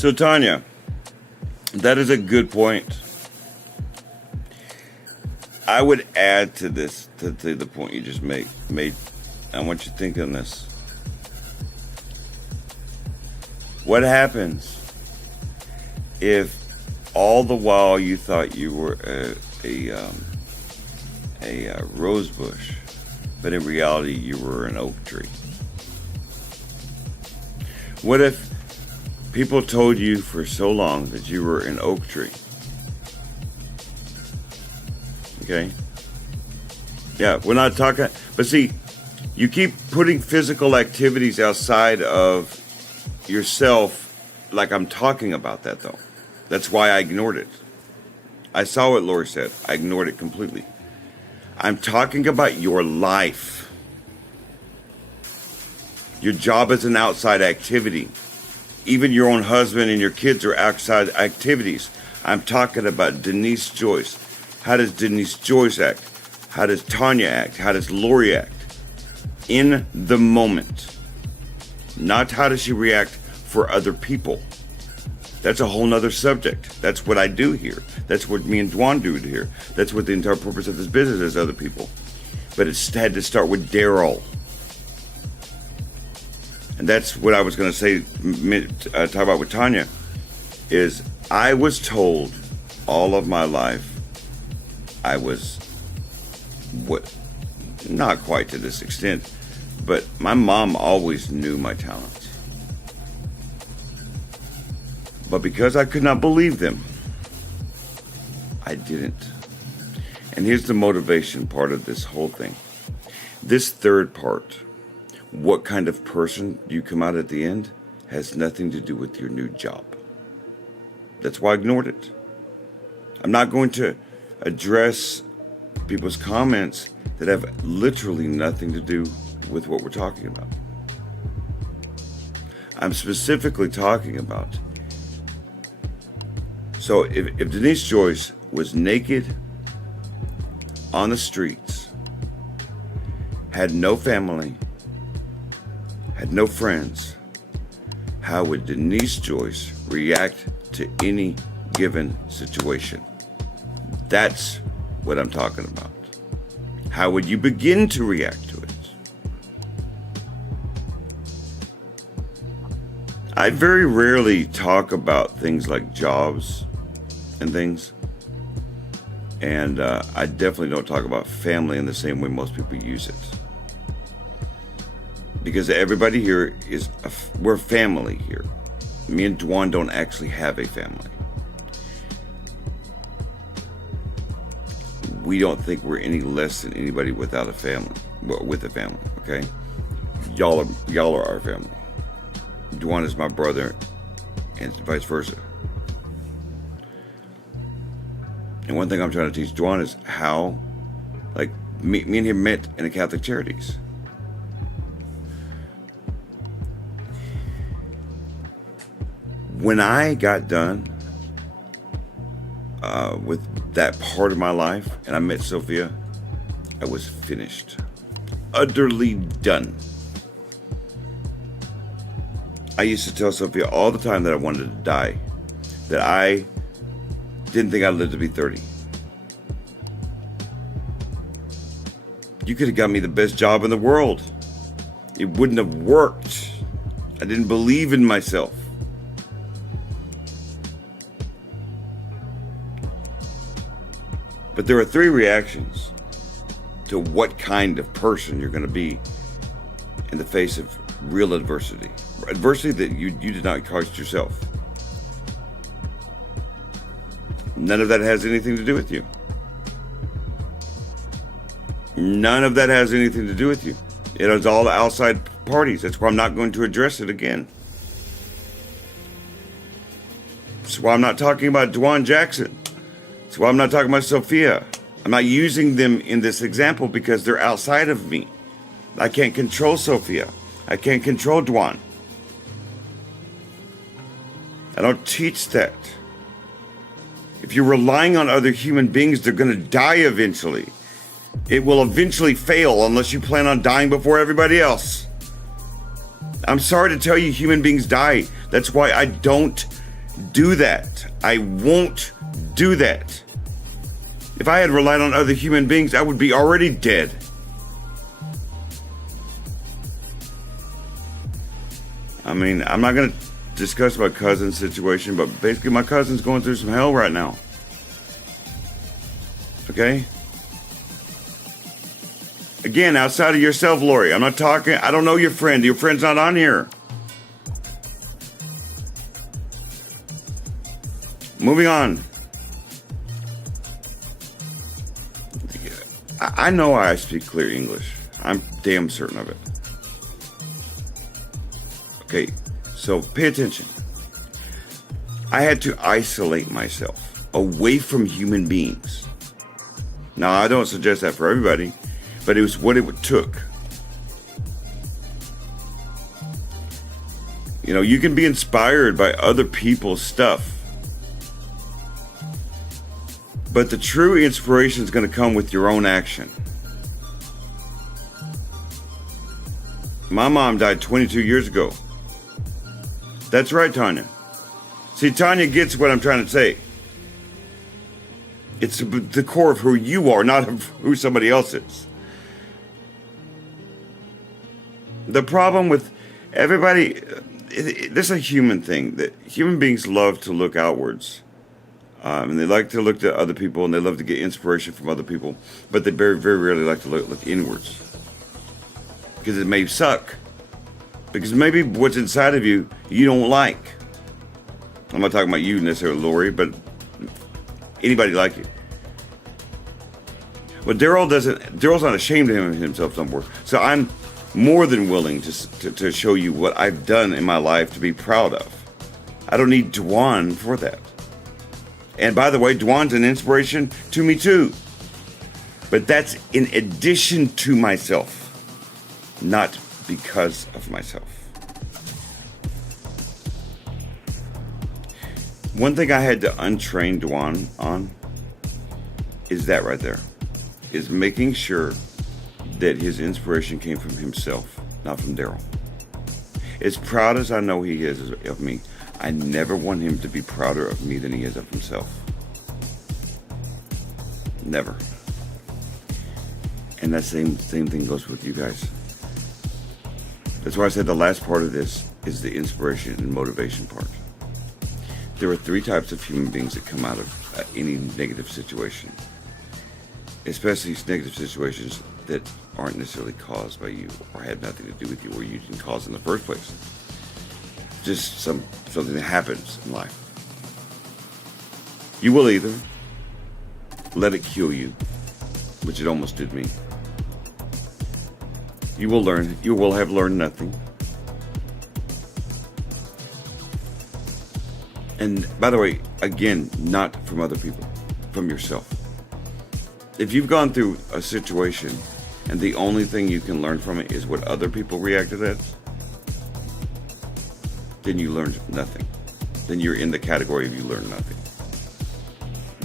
So Tanya, that is a good point. I would add to this, to the point you just made. I want you to think on this. What happens if all the while you thought you were a rose bush, but in reality you were an oak tree? What if people told you for so long that you were an oak tree? Okay? Yeah, we're not talking, but see, you keep putting physical activities outside of yourself like I'm talking about that, though. That's why I ignored it. I saw what Laura said. I ignored it completely. I'm talking about your life. Your job is an outside activity. Even your own husband and your kids are outside activities. I'm talking about Denise Joyce. How does Denise Joyce act? How does Tanya act? How does Lori act? In the moment. Not how does she react for other people. That's a whole nother subject. That's what I do here. That's what me and Dwan do here. That's what the entire purpose of this business is, other people. But it had to start with Daryl. And that's what I was going to say, talk about with Tanya, is I was told all of my life I was what, not quite to this extent, but my mom always knew my talents. But because I could not believe them, I didn't. And here's the motivation part of this whole thing. This third part, what kind of person you come out at the end, has nothing to do with your new job. That's why I ignored it. I'm not going to address people's comments that have literally nothing to do with what we're talking about. I'm specifically talking about, so if Denise Joyce was naked on the streets, had no family, had no friends, how would Denise Joyce react to any given situation? That's what I'm talking about. How would you begin to react to it? I very rarely talk about things like jobs and things. And I definitely don't talk about family in the same way most people use it. Because everybody here we're family here. Me and Dwan don't actually have a family. We don't think we're any less than anybody without a family, with a family, okay? Y'all are our family. Dwan is my brother, and vice versa. And one thing I'm trying to teach Dwan is how, like, me and him met in the Catholic Charities. When I got done with that part of my life and I met Sophia, I was finished. Utterly done. I used to tell Sophia all the time that I wanted to die, that I didn't think I'd live to be 30. You could have got me the best job in the world. It wouldn't have worked. I didn't believe in myself. But there are three reactions to what kind of person you're going to be in the face of real adversity. Adversity that you did not cause yourself. None of that has anything to do with you. None of that has anything to do with you. It is all outside parties. That's why I'm not going to address it again. That's why I'm not talking about Dwan Jackson. That's why I'm not talking about Sophia. I'm not using them in this example because they're outside of me. I can't control Sophia. I can't control Dwan. I don't teach that. If you're relying on other human beings, they're going to die eventually. It will eventually fail unless you plan on dying before everybody else. I'm sorry to tell you, human beings die. That's why I don't do that. I won't do that. If I had relied on other human beings, I would be already dead. I mean, I'm not going to discuss my cousin's situation, but basically my cousin's going through some hell right now. Okay? Again, outside of yourself, Lori. I'm not talking, I don't know your friend. Your friend's not on here. Moving on. I know I speak clear English. I'm damn certain of it. Okay, so pay attention. I had to isolate myself away from human beings. Now, I don't suggest that for everybody, but it was what it took. You know, you can be inspired by other people's stuff, but the true inspiration is going to come with your own action. My mom died 22 years ago. That's right, Tanya. See, Tanya gets what I'm trying to say. It's the core of who you are, not of who somebody else is. The problem with everybody, this is a human thing, that human beings love to look outwards. And they like to look to other people, and they love to get inspiration from other people, but they very, very rarely like to look inwards. Because it may suck. Because maybe what's inside of you, you don't like. I'm not talking about you necessarily, Lori, but anybody like you. But Daryl's not ashamed of himself somewhere. So I'm more than willing to show you what I've done in my life to be proud of. I don't need Dwan for that. And by the way, Dwan's an inspiration to me too. But that's in addition to myself, not because of myself. One thing I had to untrain Dwan on is that right there. Is making sure that his inspiration came from himself, not from Daryl. As proud as I know he is of me, I never want him to be prouder of me than he is of himself. Never. And that same thing goes with you guys. That's why I said the last part of this is the inspiration and motivation part. There are 3 types of human beings that come out of any negative situation. Especially negative situations that aren't necessarily caused by you or had nothing to do with you or you didn't cause in the first place. Just something that happens in life. You will either let it kill you, which it almost did me. You will have learned nothing. And by the way, again, not from other people, from yourself. If you've gone through a situation and the only thing you can learn from it is what other people reacted at, then you learned nothing. Then you're in the category of you learned nothing.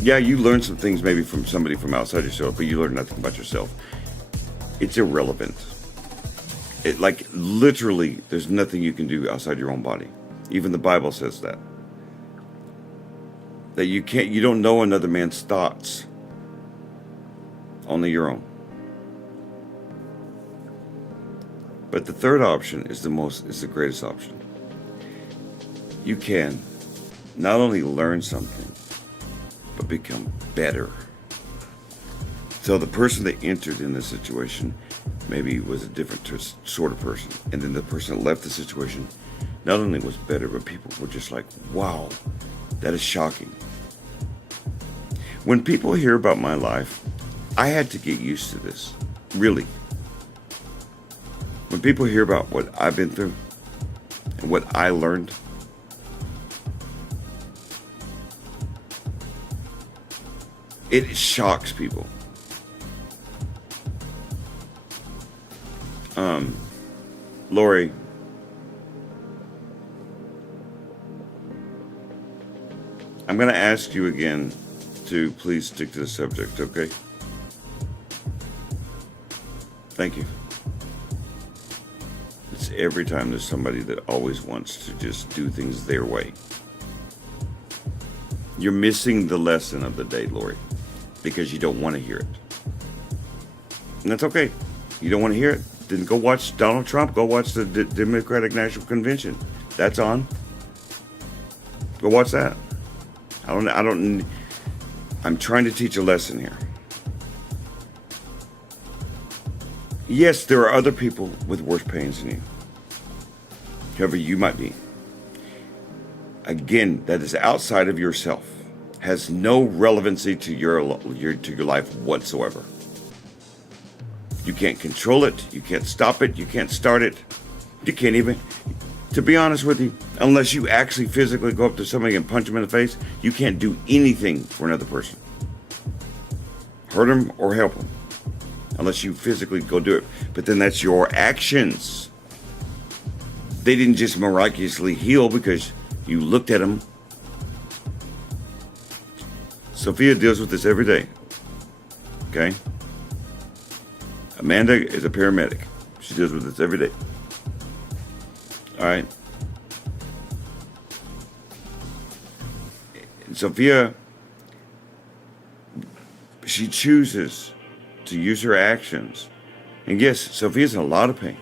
Yeah, you learned some things maybe from somebody from outside yourself, but you learned nothing about yourself. It's irrelevant. Literally, there's nothing you can do outside your own body. Even the Bible says that. That you don't know another man's thoughts. Only your own. But the third option is the greatest option. You can not only learn something, but become better. So the person that entered in this situation maybe was a different sort of person. And then the person that left the situation not only was better, but people were just like, wow, that is shocking. When people hear about my life, I had to get used to this, really. When people hear about what I've been through and what I learned, it shocks people. Lori, I'm going to ask you again to please stick to the subject, okay? Thank you. It's every time there's somebody that always wants to just do things their way. You're missing the lesson of the day, Lori, because you don't want to hear it. And that's okay. You don't want to hear it? Then go watch Donald Trump. Go watch the Democratic National Convention. That's on. Go watch that. I'm trying to teach a lesson here. Yes, there are other people with worse pains than you. Whoever you might be. Again, that is outside of yourself. Has no relevancy to your life whatsoever. You can't control it. You can't stop it. You can't start it. You can't even, to be honest with you, unless you actually physically go up to somebody and punch them in the face, you can't do anything for another person. Hurt them or help them. Unless you physically go do it. But then that's your actions. They didn't just miraculously heal because you looked at them. Sophia deals with this every day. Okay? Amanda is a paramedic. She deals with this every day. All right? And Sophia, she chooses to use her actions. And yes, Sophia's in a lot of pain.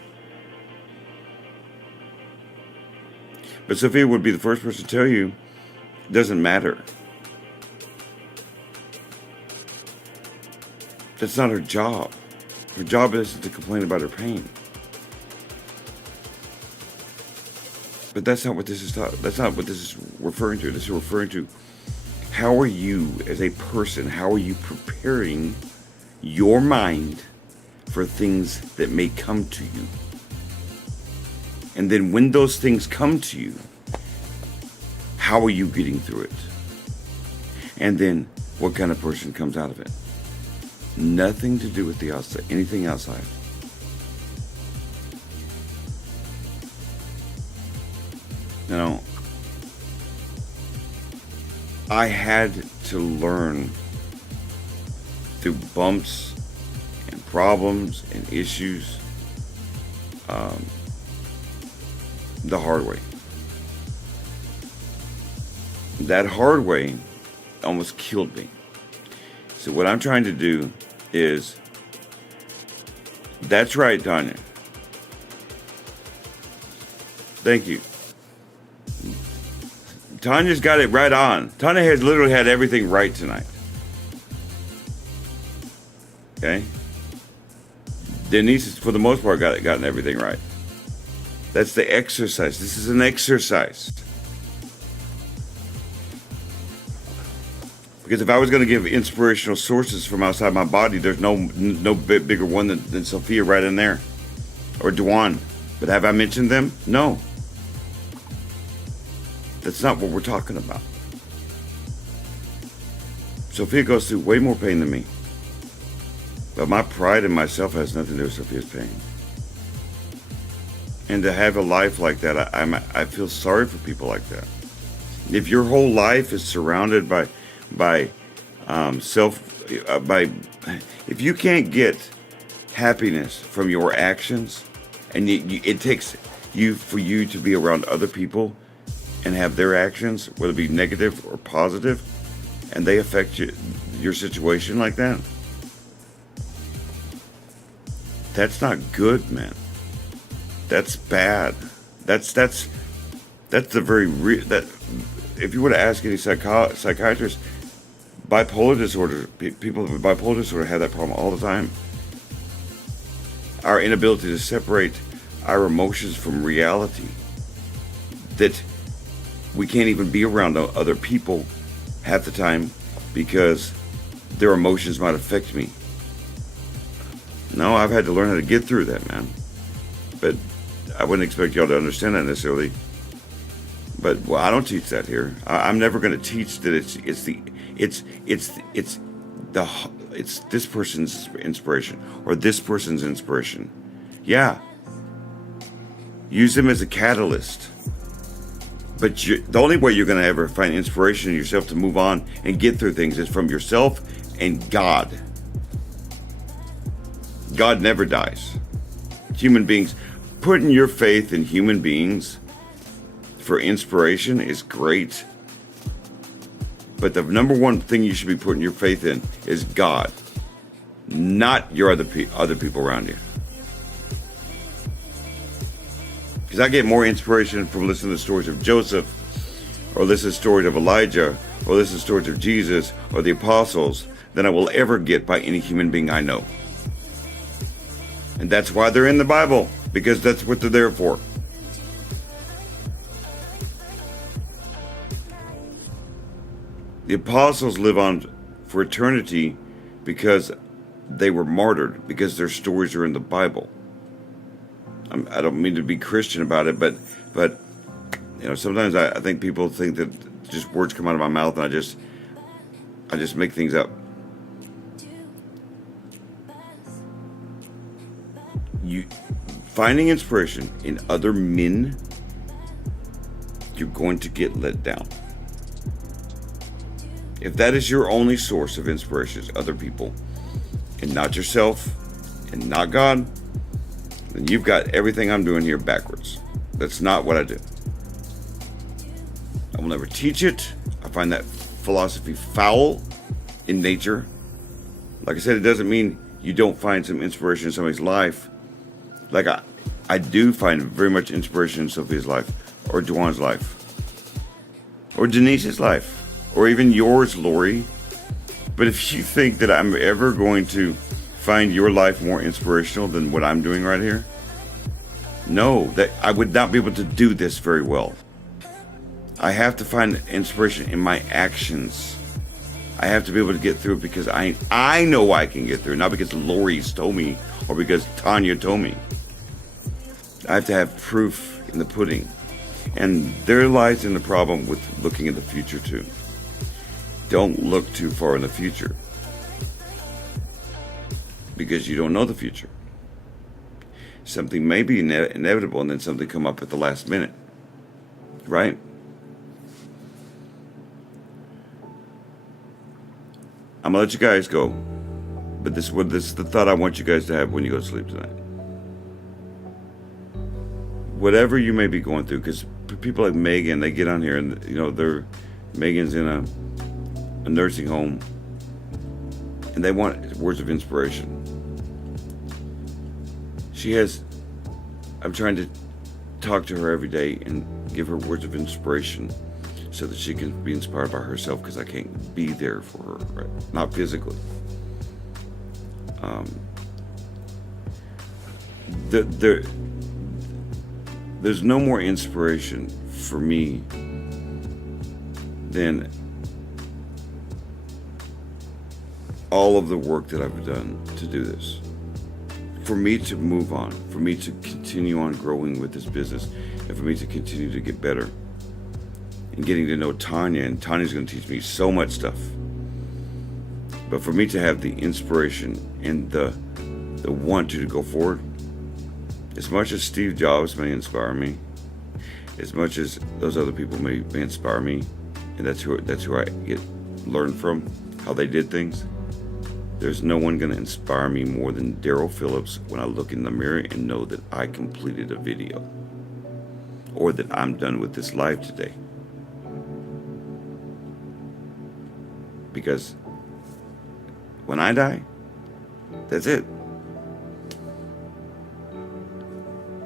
But Sophia would be the first person to tell you, it doesn't matter. That's not her job. Her job isn't to complain about her pain. But that's not what this is that's not what this is referring to. This is referring to, how are you as a person, how are you preparing your mind for things that may come to you? And then when those things come to you, how are you getting through it? And then what kind of person comes out of it? Nothing to do with the outside, anything outside. You know, I had to learn through bumps and problems and issues the hard way. That hard way almost killed me. So what I'm trying to do is, that's right, Tanya. Thank you. Tanya's got it right on. Tanya has literally had everything right tonight. Okay? Denise, for the most part, gotten everything right. That's the exercise. This is an exercise. Because if I was going to give inspirational sources from outside my body, there's no bigger one than Sophia right in there. Or Dwan. But have I mentioned them? No. That's not what we're talking about. Sophia goes through way more pain than me. But my pride in myself has nothing to do with Sophia's pain. And to have a life like that, I feel sorry for people like that. If your whole life is surrounded by if you can't get happiness from your actions, and it takes for you to be around other people and have their actions, whether it be negative or positive, and they affect your situation like that, that's not good, man. That's bad. That's the very that if you were to ask any psychiatrist, bipolar disorder, people with bipolar disorder have that problem all the time. Our inability to separate our emotions from reality. That we can't even be around other people half the time because their emotions might affect me. No, I've had to learn how to get through that, man. But I wouldn't expect y'all to understand that necessarily. But I don't teach that here. I'm never going to teach that it's this person's inspiration or this person's inspiration. Yeah, use them as a catalyst. But the only way you're going to ever find inspiration in yourself to move on and get through things is from yourself and God. God never dies. Human beings, putting your faith in human beings for inspiration is great. But the number one thing you should be putting your faith in is God, not your other people around you. Because I get more inspiration from listening to stories of Joseph, or listening to stories of Elijah, or listening to stories of Jesus, or the apostles, than I will ever get by any human being I know. And that's why they're in the Bible, because that's what they're there for. The apostles live on for eternity because they were martyred, because their stories are in the Bible. I don't mean to be Christian about it, but you know, sometimes I think people think that just words come out of my mouth and I just make things up. You finding inspiration in other men, you're going to get let down. If that is your only source of inspiration, is other people, and not yourself, and not God, then you've got everything I'm doing here backwards. That's not what I do. I will never teach it. I find that philosophy foul in nature. Like I said, it doesn't mean you don't find some inspiration in somebody's life. Like I do find very much inspiration in Sophia's life, or Juwan's life, or Denise's life, or even yours, Lori. But if you think that I'm ever going to find your life more inspirational than what I'm doing right here, no, that I would not be able to do this very well. I have to find inspiration in my actions. I have to be able to get through it because I know I can get through it, not because Lori's told me or because Tanya told me. I have to have proof in the pudding. And there lies in the problem with looking at the future too. Don't look too far in the future because you don't know the future. Something may be inevitable and then something come up at the last minute, right? I'm gonna let you guys go, but this is the thought I want you guys to have when you go to sleep tonight. Whatever you may be going through, because people like Megan, they get on here and Megan's in a nursing home, and they want words of inspiration. I'm trying to talk to her every day and give her words of inspiration so that she can be inspired by herself, because I can't be there for her, right? Not physically. There's no more inspiration for me than all of the work that I've done to do this. For me to move on, for me to continue on growing with this business, and for me to continue to get better. And getting to know Tanya, and Tanya's going to teach me so much stuff. But for me to have the inspiration and the want to go forward, as much as Steve Jobs may inspire me, as much as those other people may inspire me, and that's who I learn from, how they did things, there's no one going to inspire me more than Daryl Phillips when I look in the mirror and know that I completed a video, or that I'm done with this live today. Because when I die, that's it.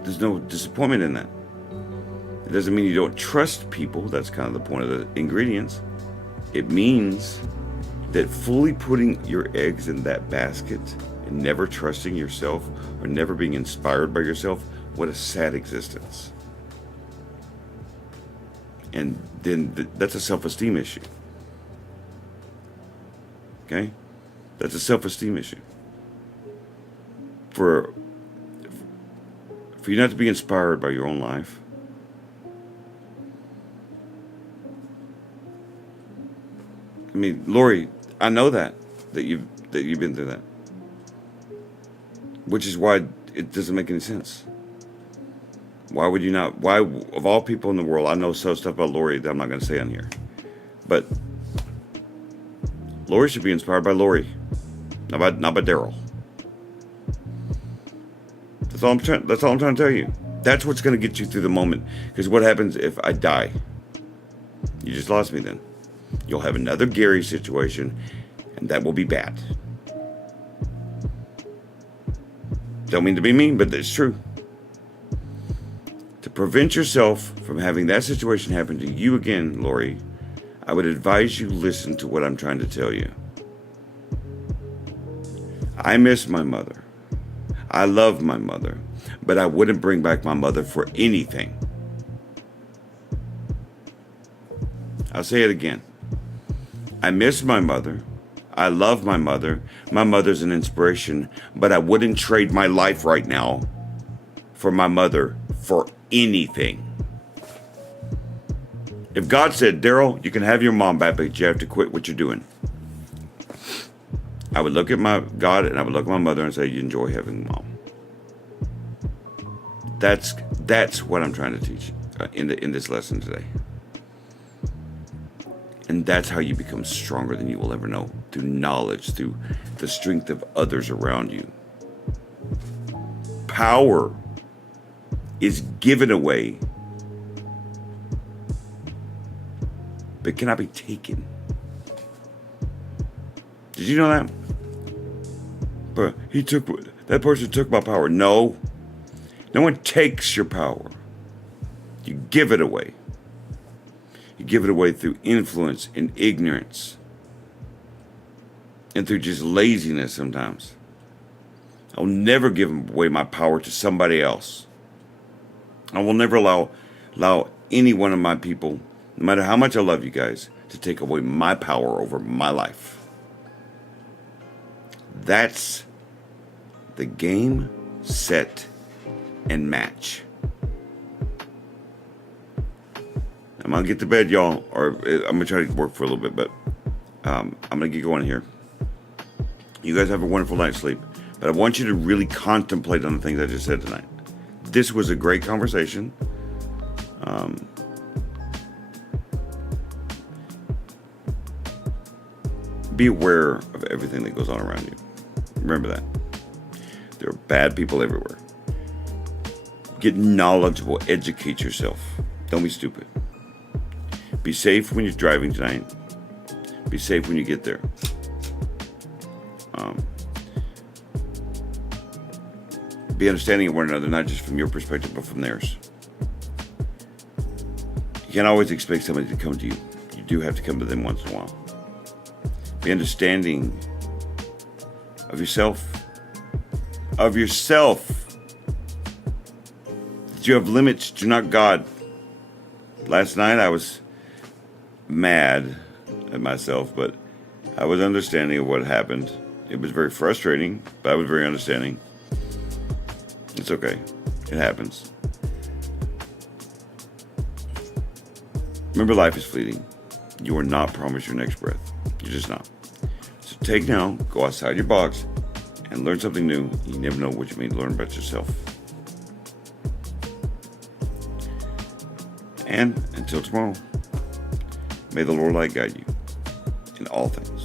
There's no disappointment in that. It doesn't mean you don't trust people. That's kind of the point of the ingredients. It means that fully putting your eggs in that basket and never trusting yourself or never being inspired by yourself, what a sad existence. And then that's a self-esteem issue. Okay? That's a self-esteem issue. For you not to be inspired by your own life, I mean, Lori, I know that you've been through that, which is why it doesn't make any sense. Why would you not? Why, of all people in the world, I know so stuff about Lori that I'm not going to say on here, but Lori should be inspired by Lori, not by Daryl. That's all I'm trying to tell you. That's what's going to get you through the moment. Because what happens if I die? You just lost me then. You'll have another Gary situation, and that will be bad. Don't mean to be mean, but it's true. To prevent yourself from having that situation happen to you again, Lori, I would advise you listen to what I'm trying to tell you. I miss my mother. I love my mother, but I wouldn't bring back my mother for anything. I'll say it again. I miss my mother. I love my mother. My mother's an inspiration, but I wouldn't trade my life right now for my mother for anything. If God said, Daryl, you can have your mom back, but you have to quit what you're doing, I would look at my God and I would look at my mother and say, you enjoy having mom. That's what I'm trying to teach in this lesson today. And that's how you become stronger than you will ever know, through knowledge, through the strength of others around you. Power is given away, but cannot be taken. Did you know that? But that person took my power. No one takes your power. You give it away. You give it away through influence and ignorance. and through just laziness sometimes. I'll never give away my power to somebody else. I will never allow any one of my people, no matter how much I love you guys, to take away my power over my life. That's the game, set, and match. I'm going to get to bed, y'all, or I'm going to try to work for a little bit, but I'm going to get going here. You guys have a wonderful night's sleep, but I want you to really contemplate on the things I just said tonight. This was a great conversation. Be aware of everything that goes on around you. Remember that. There are bad people everywhere. Get knowledgeable. Educate yourself. Don't be stupid. Be safe when you're driving tonight. Be safe when you get there. Be understanding of one another, not just from your perspective, but from theirs. You can't always expect somebody to come to you. You do have to come to them once in a while. Be understanding of yourself. Of yourself. That you have limits. You're not God. Last night I was mad at myself, but I was understanding of what happened. It was very frustrating, but I was very understanding. It's okay. It happens. Remember, life is fleeting. You are not promised your next breath. You're just not. So take now, go outside your box, and learn something new. You never know what you may learn about yourself. And until tomorrow, may the Lord light guide you in all things.